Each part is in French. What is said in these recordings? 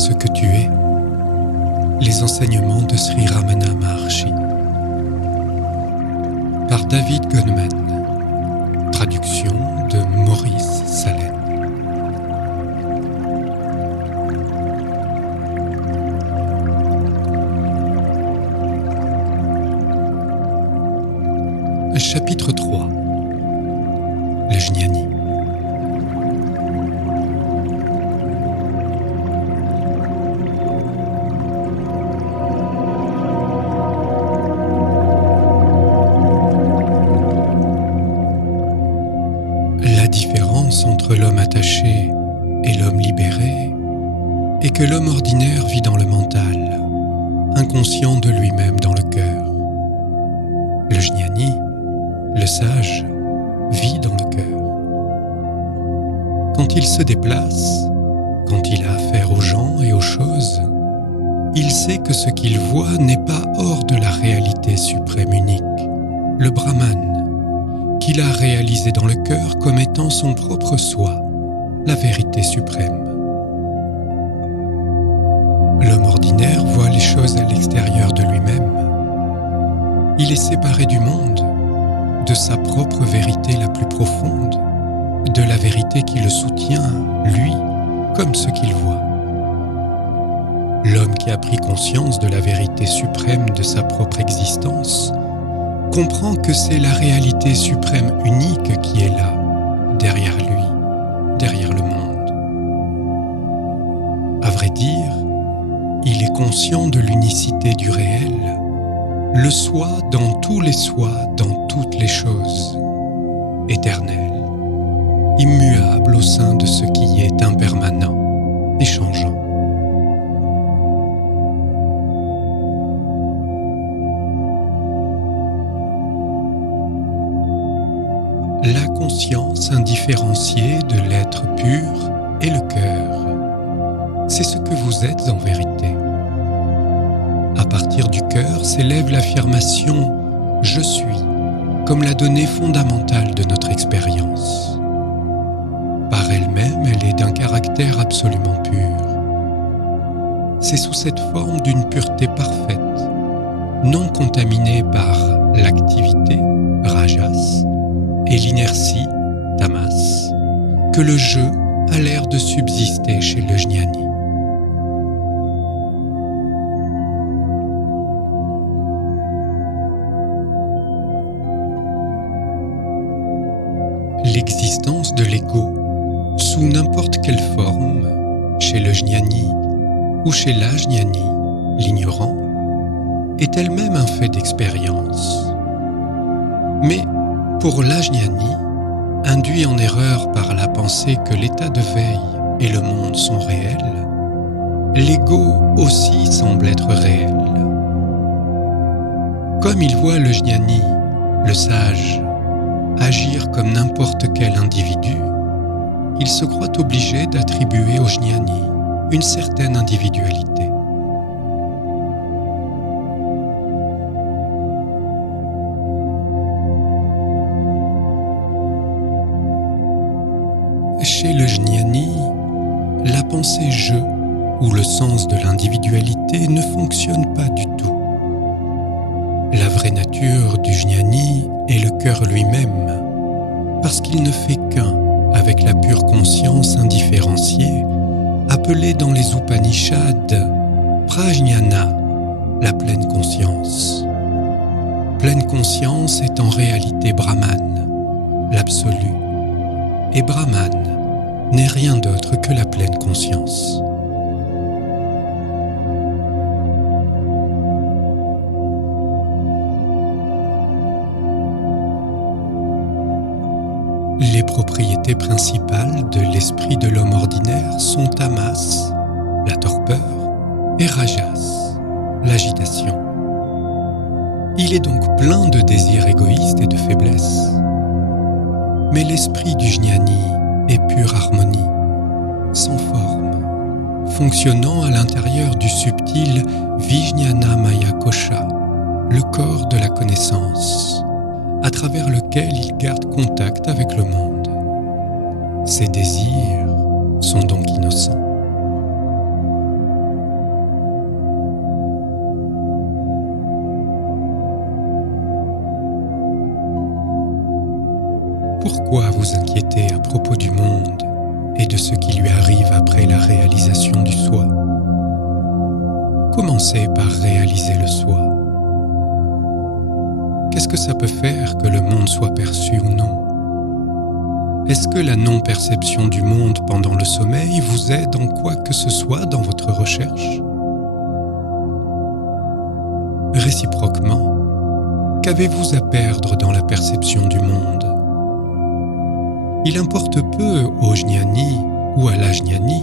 ce que tu es. Les enseignements de Sri Ramana Maharshi. Par David Goneman. Traduction de Maurice Salem. Chapitre 3. Le Jnani. La différence entre l'homme attaché et l'homme libéré est que l'homme ordinaire vit dans le mental, inconscient de lui-même dans le cœur. Le Jnani, le sage, vit dans le cœur. Quand il se déplace, quand il a affaire aux gens et aux choses, il sait que ce qu'il voit n'est pas hors de la réalité suprême unique, le Brahman, qu'il a réalisé dans le cœur comme étant son propre soi, la vérité suprême. L'homme ordinaire voit les choses à l'extérieur de lui-même. Il est séparé du monde, de sa propre vérité la plus profonde, de la vérité qui le soutient, lui, comme ce qu'il voit. L'homme qui a pris conscience de la vérité suprême de sa propre existence comprend que c'est la réalité suprême unique qui est là, derrière lui, derrière le monde. À vrai dire, il est conscient de l'unicité du réel, le soi dans tous les soi, dans toutes les choses, éternel, immuable au sein de ce qui est impermanent et changeant. La conscience indifférenciée de l'être pur est le cœur. C'est ce que vous êtes en vérité. À partir du cœur s'élève l'affirmation « Je suis » comme la donnée fondamentale de notre expérience. Par elle-même, elle est d'un caractère absolument pur. C'est sous cette forme d'une pureté parfaite, non contaminée par l'activité, rajas, et l'inertie, tamas, que le jeu a l'air de subsister chez le Jnani. L'existence de l'ego, sous n'importe quelle forme, chez le Jnani ou chez l'Ajnani, l'ignorant, est elle-même un fait d'expérience. Mais pour l'Ajnani, induit en erreur par la pensée que l'état de veille et le monde sont réels, l'ego aussi semble être réel. Comme il voit le Jnani, le sage, agir comme n'importe quel individu, il se croit obligé d'attribuer au Jnani une certaine individualité. Chez le Jnani, la pensée « je » ou le sens de l'individualité ne fonctionne pas du tout. La vraie nature du Jnani est le cœur lui-même, parce qu'il ne fait qu'un avec la pure conscience indifférenciée, appelée dans les Upanishads Prajnana, la pleine conscience. Pleine conscience est en réalité Brahman, l'absolu, et Brahman n'est rien d'autre que la pleine conscience. Les propriétés principales de l'esprit de l'homme ordinaire sont tamas, la torpeur, et rajas, l'agitation. Il est donc plein de désirs égoïstes et de faiblesses. Mais l'esprit du Jnani est pure harmonie, sans forme, fonctionnant à l'intérieur du subtil Vijnana Maya Kosha, le corps de la connaissance, à travers lequel il garde contact avec le monde. Ses désirs sont donc innocents. Pourquoi vous inquiéter à propos du monde et de ce qui lui arrive après la réalisation du soi? Commencez par réaliser le soi. Qu'est-ce que ça peut faire que le monde soit perçu ou non? Est-ce que la non-perception du monde pendant le sommeil vous aide en quoi que ce soit dans votre recherche? Réciproquement, qu'avez-vous à perdre dans la perception du monde? Il importe peu au jnani ou à l'ajnani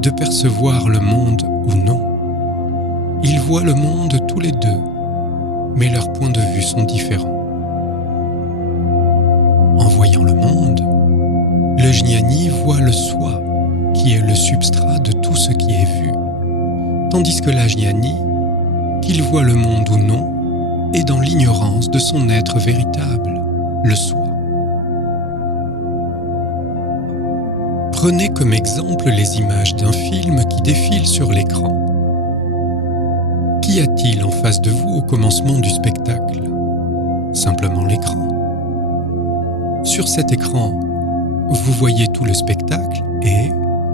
de percevoir le monde ou non. Ils voient le monde tous les deux, mais leurs points de vue sont différents. En voyant le monde, le jnani voit le soi, qui est le substrat de tout ce qui est vu, tandis que l'ajnani, qu'il voit le monde ou non, est dans l'ignorance de son être véritable, le soi. Prenez comme exemple les images d'un film qui défile sur l'écran. Qu'y a-t-il en face de vous au commencement du spectacle? Simplement l'écran. Sur cet écran, vous voyez tout le spectacle et,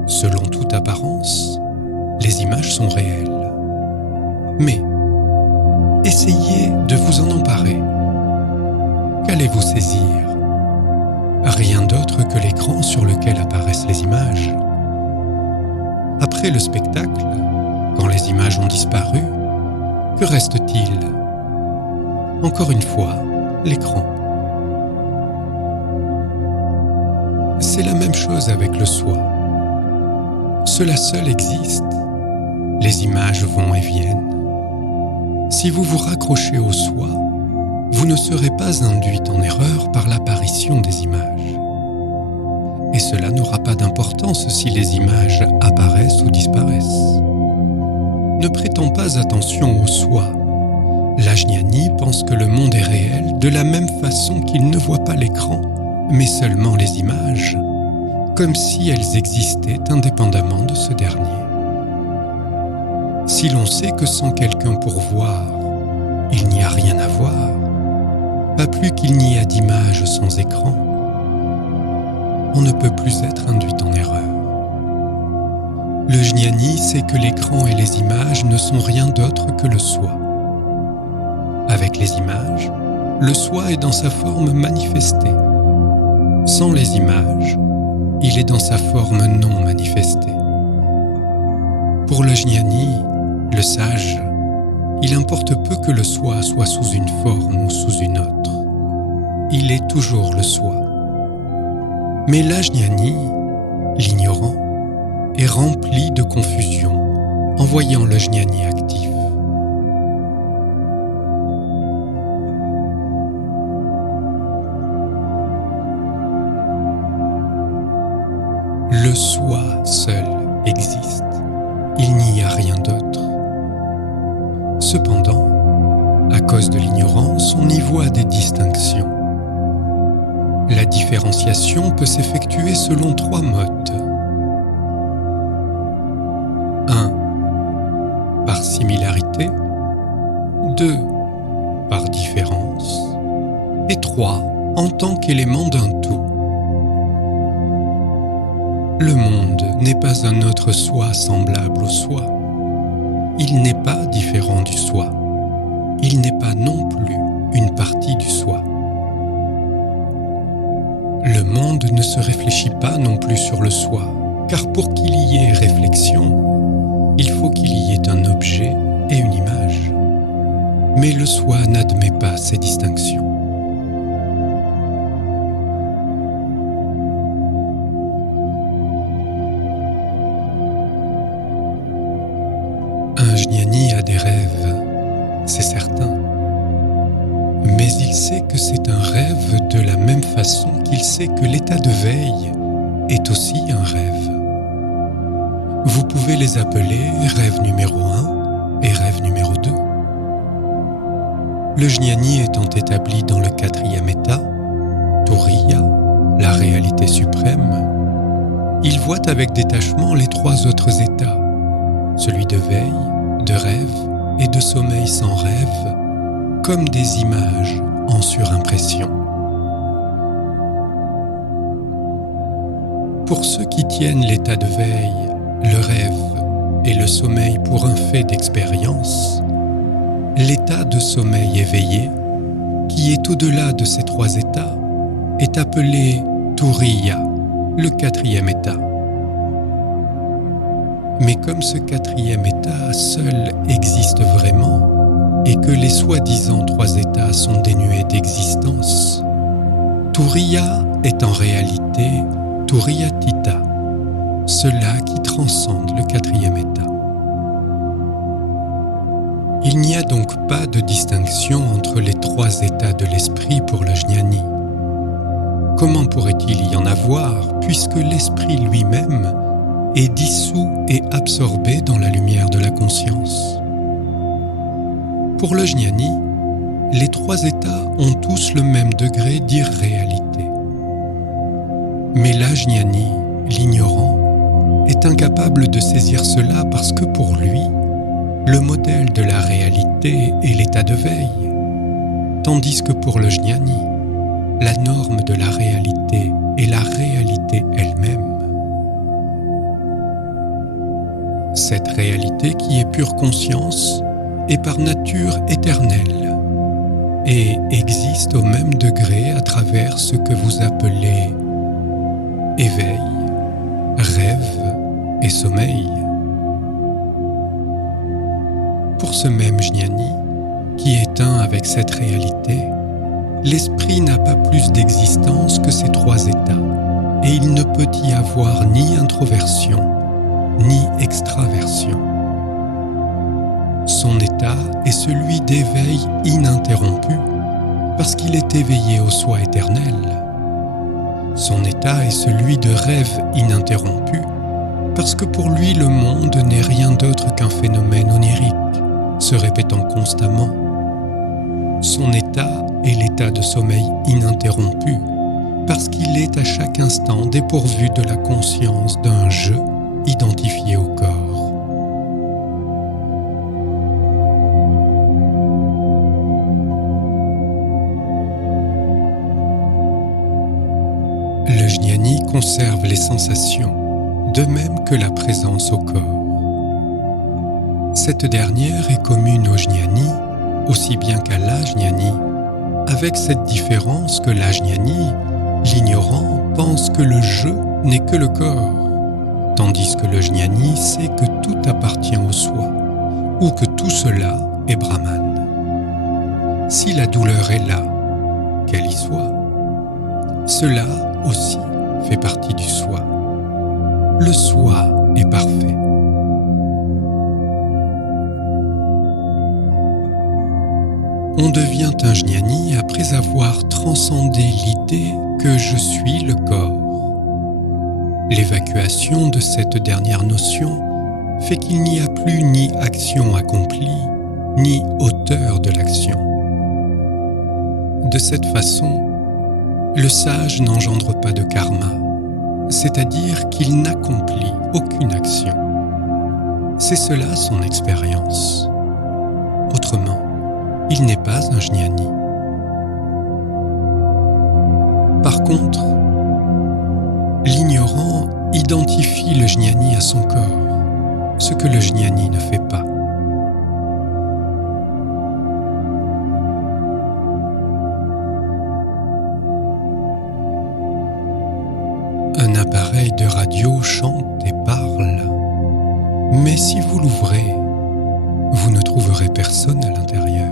selon toute apparence, les images sont réelles. Mais, essayez de vous en emparer. Qu'allez-vous saisir? Rien d'autre que l'écran sur lequel apparaissent les images. Après le spectacle, quand les images ont disparu, que reste-t-il? Encore une fois, l'écran. C'est la même chose avec le soi. Cela seul existe. Les images vont et viennent. Si vous vous raccrochez au soi, vous ne serez pas induite en erreur par l'apparition des images. Et cela n'aura pas d'importance si les images apparaissent ou disparaissent. Ne prêtons pas attention au soi. L'ajnani pense que le monde est réel de la même façon qu'il ne voit pas l'écran, mais seulement les images, comme si elles existaient indépendamment de ce dernier. Si l'on sait que sans quelqu'un pour voir, il n'y a rien à voir, pas plus qu'il n'y a d'image sans écran, on ne peut plus être induit en erreur. Le jnani sait que l'écran et les images ne sont rien d'autre que le soi. Avec les images, le soi est dans sa forme manifestée. Sans les images, il est dans sa forme non manifestée. Pour le jnani, le sage, il importe peu que le soi soit sous une forme ou sous une autre. Il est toujours le soi. Mais l'ajnani, l'ignorant, est rempli de confusion en voyant le jnani actif. Le soi seul existe. Il n'y a rien d'autre. Cependant, à cause de l'ignorance, on y voit des distinctions. La différenciation peut s'effectuer selon 3 modes. 1. Par similarité. 2. Par différence. Et 3. En tant qu'élément d'un tout. Le monde n'est pas un autre soi semblable au soi. Il n'est pas différent du soi. Il n'est pas non plus une partie du soi. Le monde ne se réfléchit pas non plus sur le soi, car pour qu'il y ait réflexion, il faut qu'il y ait un objet et une image. Mais le soi n'admet pas ces distinctions. Un jnani a des rêves, c'est certain. Mais il sait que c'est un rêve de la même façon qu'il sait que l'état de veille est aussi un rêve. Vous pouvez les appeler rêve numéro 1 et rêve numéro 2. Le jnani étant établi dans le 4e état, Turiya, la réalité suprême, il voit avec détachement les 3 autres états, celui de veille, de rêve et de sommeil sans rêve, comme des images en surimpression. Pour ceux qui tiennent l'état de veille, le rêve et le sommeil pour un fait d'expérience, l'état de sommeil éveillé, qui est au-delà de ces trois états, est appelé Turiya, le quatrième état. Mais comme ce quatrième état seul existe vraiment, et que les soi-disant trois états sont dénués d'existence, Turiya est en réalité Turiyatita, cela qui transcende le quatrième état. Il n'y a donc pas de distinction entre les trois états de l'esprit pour le jnani. Comment pourrait-il y en avoir puisque l'esprit lui-même est dissous et absorbé dans la lumière de la conscience? Pour le jnani, les trois états ont tous le même degré d'irréalité. Mais l'ajnani, l'ignorant, est incapable de saisir cela parce que pour lui, le modèle de la réalité est l'état de veille, tandis que pour le jnani, la norme de la réalité est la réalité elle-même. Cette réalité qui est pure conscience est par nature éternelle et existe au même degré à travers ce que vous appelez éveil, rêve et sommeil. Pour ce même jnani, qui est un avec cette réalité, l'esprit n'a pas plus d'existence que ces trois états, et il ne peut y avoir ni introversion, ni extraversion. Son état est celui d'éveil ininterrompu, parce qu'il est éveillé au soi éternel. Son état est celui de rêve ininterrompu, parce que pour lui le monde n'est rien d'autre qu'un phénomène onirique, se répétant constamment. Son état est l'état de sommeil ininterrompu, parce qu'il est à chaque instant dépourvu de la conscience d'un je identifié au corps. Le jnani conserve les sensations, de même que la présence au corps. Cette dernière est commune au jnani, aussi bien qu'à l'ajnani, avec cette différence que l'ajnani, l'ignorant, pense que le je n'est que le corps, tandis que le jnani sait que tout appartient au soi, ou que tout cela est Brahman. Si la douleur est là, qu'elle y soit, cela aussi fait partie du soi. Le soi est parfait. On devient un jnani après avoir transcendé l'idée que je suis le corps. L'évacuation de cette dernière notion fait qu'il n'y a plus ni action accomplie, ni auteur de l'action. De cette façon, le sage n'engendre pas de karma, c'est-à-dire qu'il n'accomplit aucune action. C'est cela son expérience. Autrement, il n'est pas un jnani. Par contre, l'ignorant identifie le jnani à son corps, ce que le jnani ne fait pas. Un appareil de radio chante et parle, mais si vous l'ouvrez, vous ne trouverez personne à l'intérieur.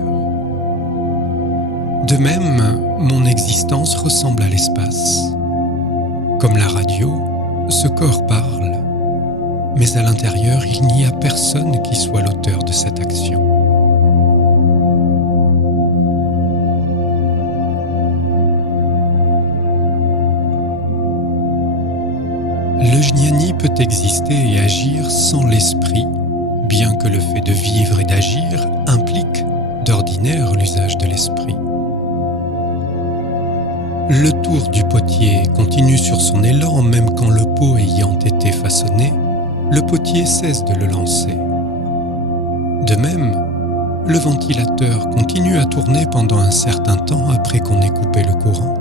De même, mon existence ressemble à l'espace. Comme la radio, ce corps parle, mais à l'intérieur, il n'y a personne qui soit l'auteur de cette action. Le jnani peut exister et agir sans l'esprit, bien que le fait de vivre et d'agir implique d'ordinaire l'usage de l'esprit. Le tour du potier continue sur son élan même quand le pot ayant été façonné, le potier cesse de le lancer. De même, le ventilateur continue à tourner pendant un certain temps après qu'on ait coupé le courant.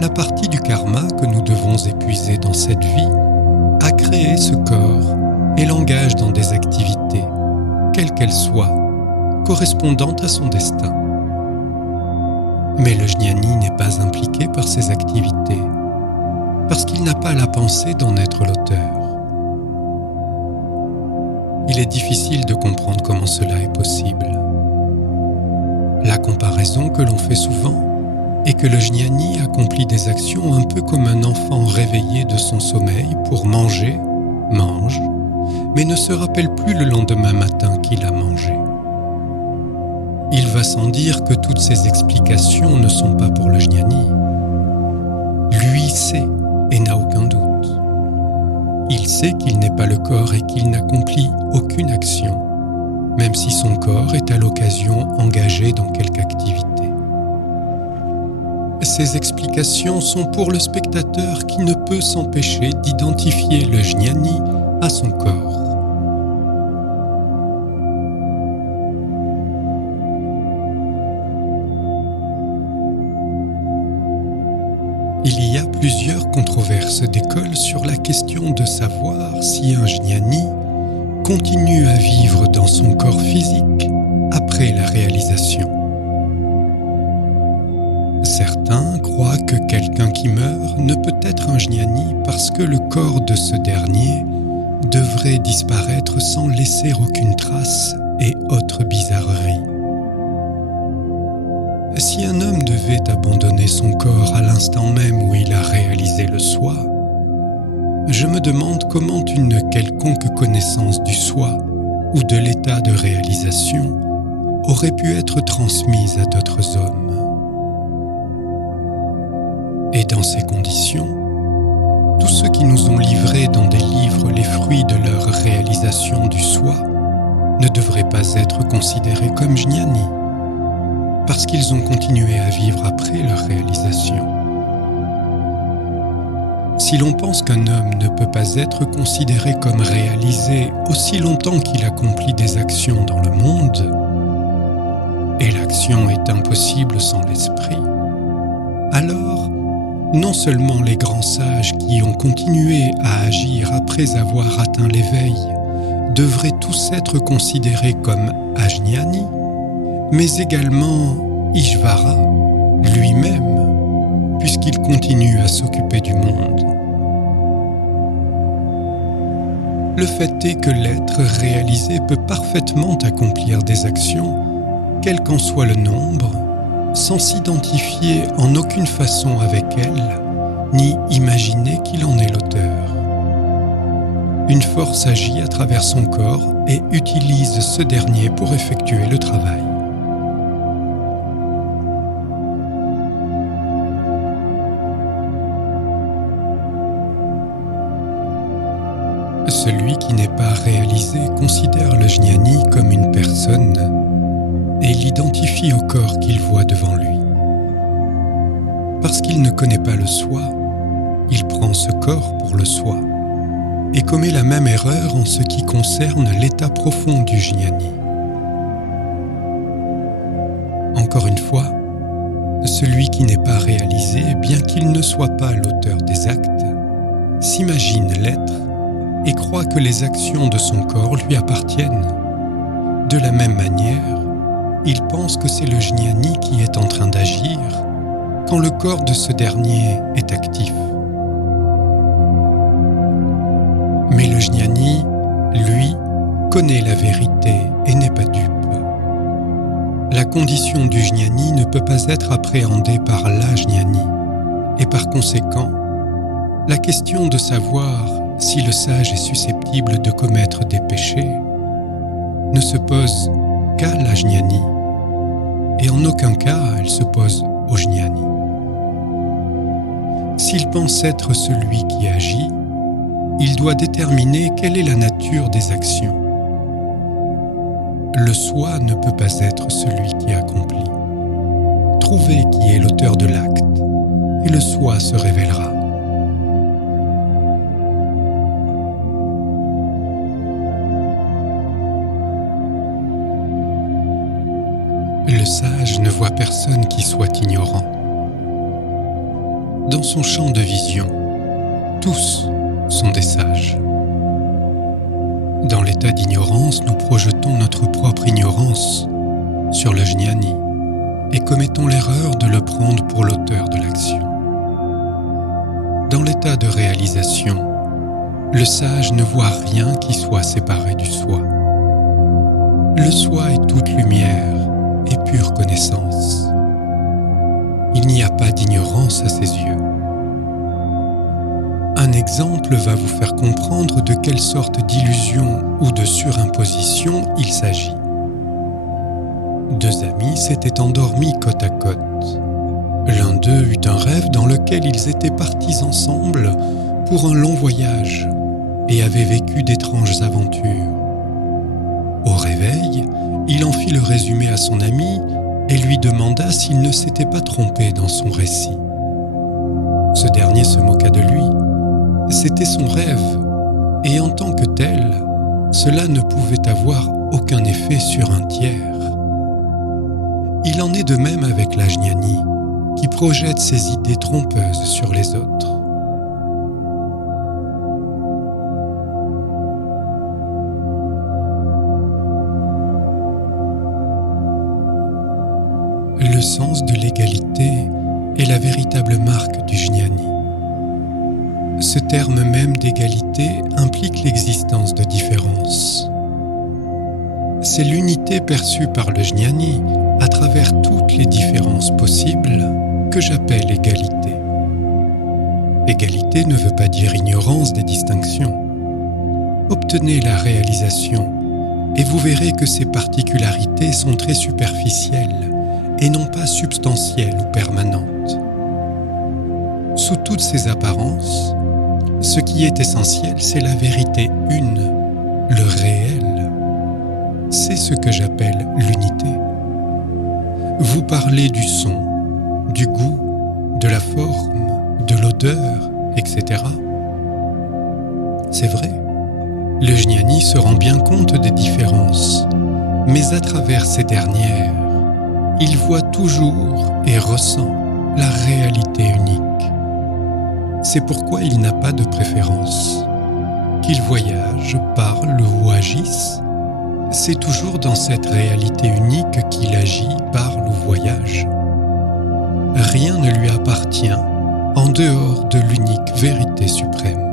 la partie du karma que nous devons épuiser dans cette vie a créé ce corps et l'engage dans des activités, quelles qu'elles soient, correspondantes à son destin. Mais le jnani n'est pas impliqué par ces activités, parce qu'il n'a pas la pensée d'en être l'auteur. Il est difficile de comprendre comment cela est possible. La comparaison que l'on fait souvent est que le jnani accomplit des actions un peu comme un enfant réveillé de son sommeil pour manger, mange, mais ne se rappelle plus le lendemain matin qu'il a mangé. Il va sans dire que toutes ces explications ne sont pas pour le jnani. Lui sait et n'a aucun doute. Il sait qu'il n'est pas le corps et qu'il n'accomplit aucune action, même si son corps est à l'occasion engagé dans quelque activité. Ces explications sont pour le spectateur qui ne peut s'empêcher d'identifier le jnani à son corps. Il y a plusieurs controverses d'école sur la question de savoir si un jnani continue à vivre dans son corps physique après la réalisation. Certains croient que quelqu'un qui meurt ne peut être un jnani parce que le corps de ce dernier devrait disparaître sans laisser aucune trace et autres bizarreries. Si un homme devait abandonner son corps à l'instant même où il a réalisé le soi, je me demande comment une quelconque connaissance du soi ou de l'état de réalisation aurait pu être transmise à d'autres hommes. Et dans ces conditions, tous ceux qui nous ont livrés dans des livres les fruits de leur réalisation du soi ne devraient pas être considérés comme jnani, parce qu'ils ont continué à vivre après leur réalisation. Si l'on pense qu'un homme ne peut pas être considéré comme réalisé aussi longtemps qu'il accomplit des actions dans le monde, et l'action est impossible sans l'esprit, alors non seulement les grands sages qui ont continué à agir après avoir atteint l'éveil devraient tous être considérés comme ajnani, mais également Ishvara lui-même, puisqu'il continue à s'occuper du monde. Le fait est que l'être réalisé peut parfaitement accomplir des actions, quel qu'en soit le nombre, sans s'identifier en aucune façon avec elles, ni imaginer qu'il en est l'auteur. Une force agit à travers son corps et utilise ce dernier pour effectuer le travail. Celui qui n'est pas réalisé considère le jnani comme une personne et l'identifie au corps qu'il voit devant lui. Parce qu'il ne connaît pas le soi, il prend ce corps pour le soi et commet la même erreur en ce qui concerne l'état profond du jnani. Encore une fois, celui qui n'est pas réalisé, bien qu'il ne soit pas l'auteur des actes, s'imagine l'être et croit que les actions de son corps lui appartiennent. De la même manière, il pense que c'est le jnani qui est en train d'agir quand le corps de ce dernier est actif. Mais le jnani, lui, connaît la vérité et n'est pas dupe. La condition du jnani ne peut pas être appréhendée par l'ajnani, et par conséquent, la question de savoir si le sage est susceptible de commettre des péchés ne se pose qu'à l'ajnani, et en aucun cas elle se pose au jnani. S'il pense être celui qui agit, il doit déterminer quelle est la nature des actions. Le soi ne peut pas être celui qui accomplit. Trouvez qui est l'auteur de l'acte, et le soi se révélera. Le sage ne voit personne qui soit ignorant. dans son champ de vision, tous sont des sages. Dans l'état d'ignorance, nous projetons notre propre ignorance sur le jnani et commettons l'erreur de le prendre pour l'auteur de l'action. Dans l'état de réalisation, le sage ne voit rien qui soit séparé du soi. Le soi est toute lumière et pure connaissance. Il n'y a pas d'ignorance à ses yeux. Un exemple va vous faire comprendre de quelle sorte d'illusion ou de surimposition il s'agit. Deux amis s'étaient endormis côte à côte. L'un d'eux eut un rêve dans lequel ils étaient partis ensemble pour un long voyage et avaient vécu d'étranges aventures. Au réveil, il en fit le résumé à son ami et lui demanda s'il ne s'était pas trompé dans son récit. Ce dernier se moqua de lui. C'était son rêve, et en tant que tel, cela ne pouvait avoir aucun effet sur un tiers. Il en est de même avec l'ajnani, qui projette ses idées trompeuses sur les autres. Le sens de l'égalité est la véritable marque du jnani. Ce terme même d'égalité implique l'existence de différences. C'est l'unité perçue par le jnani à travers toutes les différences possibles que j'appelle égalité. Égalité ne veut pas dire ignorance des distinctions. Obtenez la réalisation et vous verrez que ces particularités sont très superficielles et non pas substantielles ou permanentes. Sous toutes ces apparences, ce qui est essentiel, c'est la vérité une, le réel. C'est ce que j'appelle l'unité. Vous parlez du son, du goût, de la forme, de l'odeur, etc. C'est vrai, le jnani se rend bien compte des différences, mais à travers ces dernières, il voit toujours et ressent la réalité unique. C'est pourquoi il n'a pas de préférence. Qu'il voyage, parle ou agisse, c'est toujours dans cette réalité unique qu'il agit, parle ou voyage. Rien ne lui appartient en dehors de l'unique vérité suprême.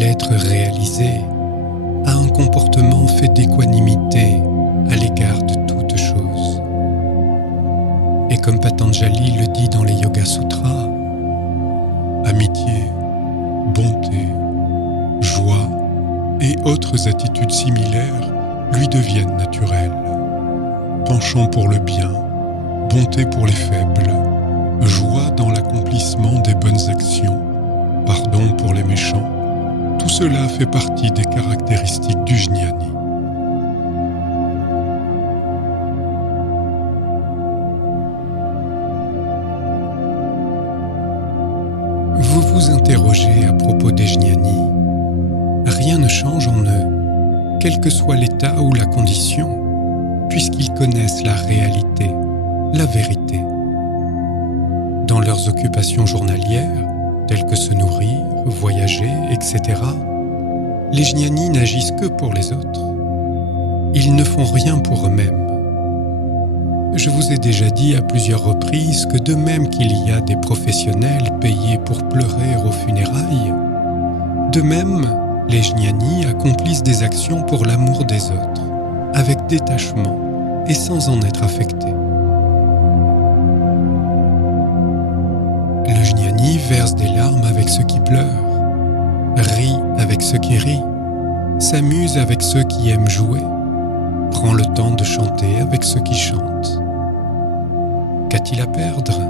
L'être réalisé a un comportement fait d'équanimité à l'égard de toute chose. Et comme Patanjali le dit dans les Yoga Sutras, amitié, bonté, joie et autres attitudes similaires lui deviennent naturelles. Penchant pour le bien, bonté pour les faibles, joie dans l'accomplissement des bonnes actions, pardon pour les méchants, tout cela fait partie des caractéristiques du jnani. Vous vous interrogez à propos des jnani. Rien ne change en eux, quel que soit l'état ou la condition, puisqu'ils connaissent la réalité, la vérité. Dans leurs occupations journalières, telles que se nourrir, voyager, etc., les jnani n'agissent que pour les autres. Ils ne font rien pour eux-mêmes. Je vous ai déjà dit à plusieurs reprises que de même qu'il y a des professionnels payés pour pleurer aux funérailles, de même, les jnani accomplissent des actions pour l'amour des autres, avec détachement et sans en être affectés. Le jnani verse des larmes avec ceux qui pleurent, rit avec ceux qui rient, s'amuse avec ceux qui aiment jouer, prend le temps de chanter avec ceux qui chantent. Qu'a-t-il à perdre ?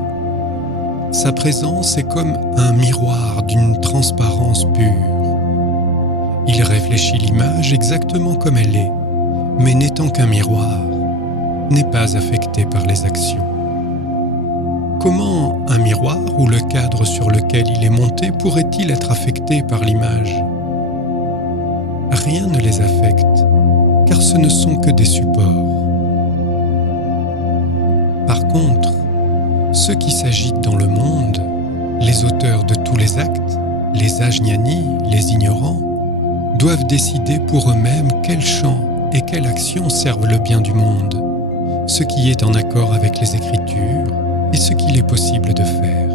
Sa présence est comme un miroir d'une transparence pure. Il réfléchit l'image exactement comme elle est, mais n'étant qu'un miroir, n'est pas affecté par les actions. Comment un miroir ou le cadre sur lequel il est monté pourrait-il être affecté par l'image ? rien ne les affecte, car ce ne sont que des supports. Par contre, ceux qui s'agitent dans le monde, les auteurs de tous les actes, les ajñānis, les ignorants, doivent décider pour eux-mêmes quel chant et quelle action servent le bien du monde, ce qui est en accord avec les Écritures et ce qu'il est possible de faire.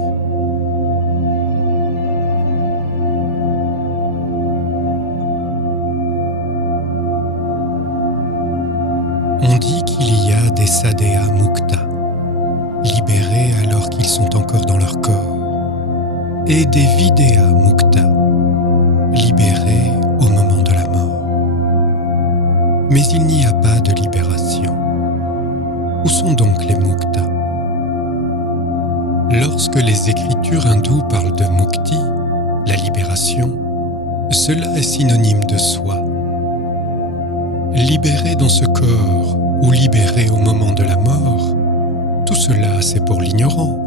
On dit qu'il y a des sadhya mukta, libérés alors qu'ils sont encore dans leur corps, et des videha mukta, libérés au moment de la mort. Mais il n'y a pas de libération. Où sont donc les mukta? Lorsque les écritures hindoues parlent de mukti, la libération, cela est synonyme de soi. Libéré dans ce corps ou libéré au moment de la mort, tout cela c'est pour l'ignorant.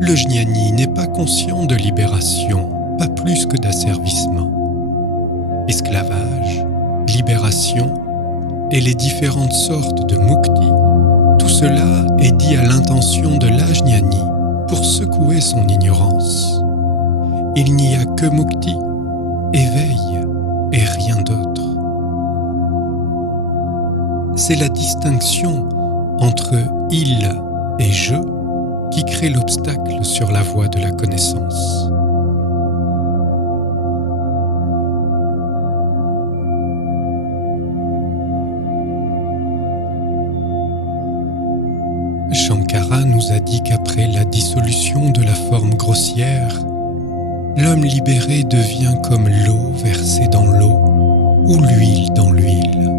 Le jñāni n'est pas conscient de libération, pas plus que d'asservissement. Esclavage, libération et les différentes sortes de mukti, tout cela est dit à l'intention de l'ajñāni pour secouer son ignorance. Il n'y a que mukti, éveil et rien d'autre. C'est la distinction entre il et je qui crée l'obstacle sur la voie de la connaissance. Shankara nous a dit qu'après la dissolution de la forme grossière, l'homme libéré devient comme l'eau versée dans l'eau ou l'huile dans l'huile.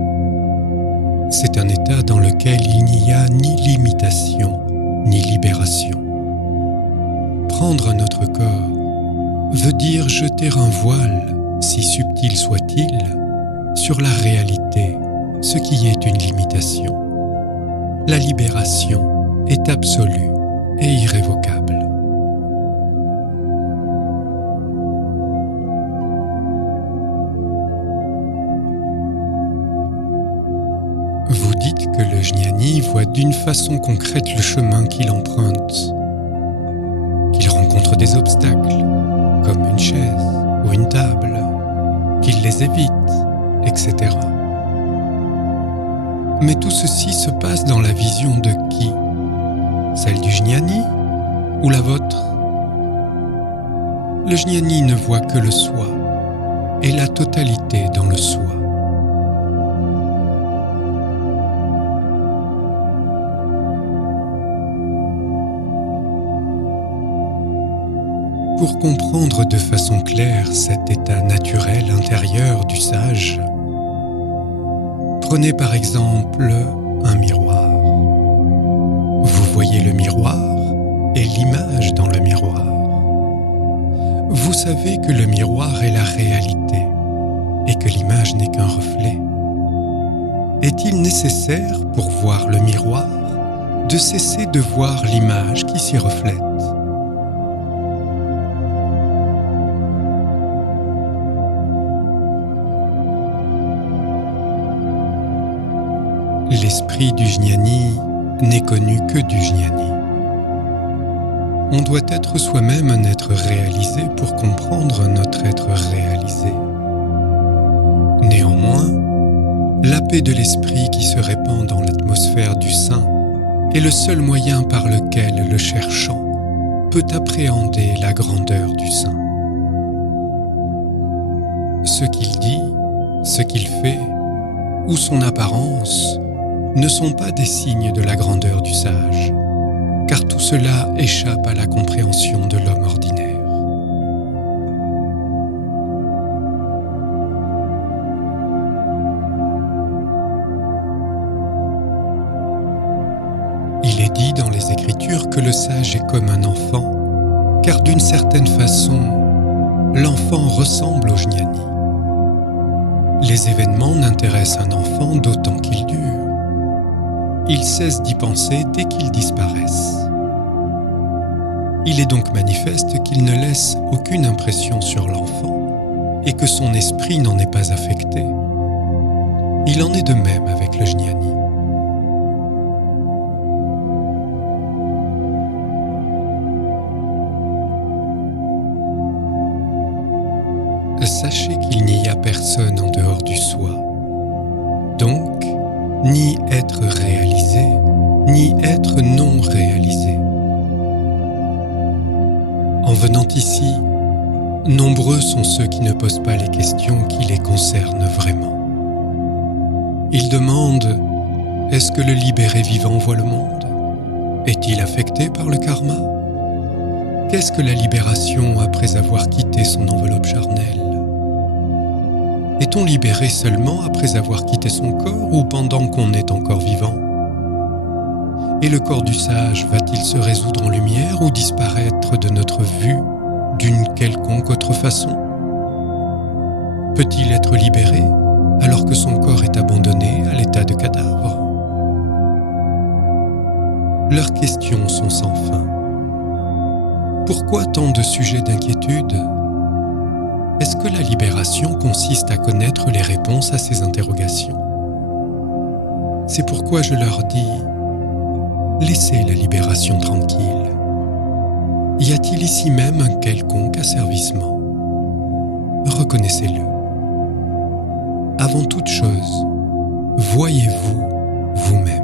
C'est un état dans lequel il n'y a ni limitation ni libération. Prendre un autre corps veut dire jeter un voile, si subtil soit-il, sur la réalité, ce qui est une limitation. La libération est absolue et irrévocable. Vous dites que le jñāni voit d'une façon concrète le chemin qu'il emprunte, qu'il rencontre des obstacles, comme une chaise ou une table, qu'il les évite, etc. Mais tout ceci se passe dans la vision de qui? Celle du jñāni ou la vôtre? Le jñāni ne voit que le soi et la totalité dans le soi. Pour comprendre de façon claire cet état naturel intérieur du sage, prenez par exemple un miroir. Vous voyez le miroir et l'image dans le miroir. Vous savez que le miroir est la réalité et que l'image n'est qu'un reflet. Est-il nécessaire pour voir le miroir de cesser de voir l'image qui s'y reflète? L'esprit du jñāni n'est connu que du jñāni. On doit être soi-même un être réalisé pour comprendre notre être réalisé. Néanmoins, la paix de l'esprit qui se répand dans l'atmosphère du sein est le seul moyen par lequel le cherchant peut appréhender la grandeur du sein. Ce qu'il dit, ce qu'il fait, ou son apparence, ne sont pas des signes de la grandeur du sage, car tout cela échappe à la compréhension de l'homme ordinaire. Il est dit dans les Écritures que le sage est comme un enfant, car d'une certaine façon, l'enfant ressemble au jñāni. Les événements n'intéressent un enfant d'autant qu'ils durent. Il cesse d'y penser dès qu'ils disparaissent. Il est donc manifeste qu'il ne laisse aucune impression sur l'enfant, et que son esprit n'en est pas affecté. Il en est de même avec le jnani. Sachez qu'il n'y a personne en dehors du soi. Donc, ni être réalisé, ni être non réalisé. En venant ici, nombreux sont ceux qui ne posent pas les questions qui les concernent vraiment. Ils demandent « Est-ce que le libéré vivant voit le monde ? Est-il affecté par le karma ? Qu'est-ce que la libération après avoir quitté son enveloppe charnelle ? Est-on libéré seulement après avoir quitté son corps ou pendant qu'on est encore vivant ? Et le corps du sage va-t-il se résoudre en lumière ou disparaître de notre vue d'une quelconque autre façon ? Peut-il être libéré alors que son corps est abandonné à l'état de cadavre ? Leurs questions sont sans fin. Pourquoi tant de sujets d'inquiétude ? Est-ce que la libération consiste à connaître les réponses à ces interrogations ? C'est pourquoi je leur dis « Laissez la libération tranquille. Y a-t-il ici même un quelconque asservissement ? Reconnaissez-le. Avant toute chose, voyez-vous vous-même.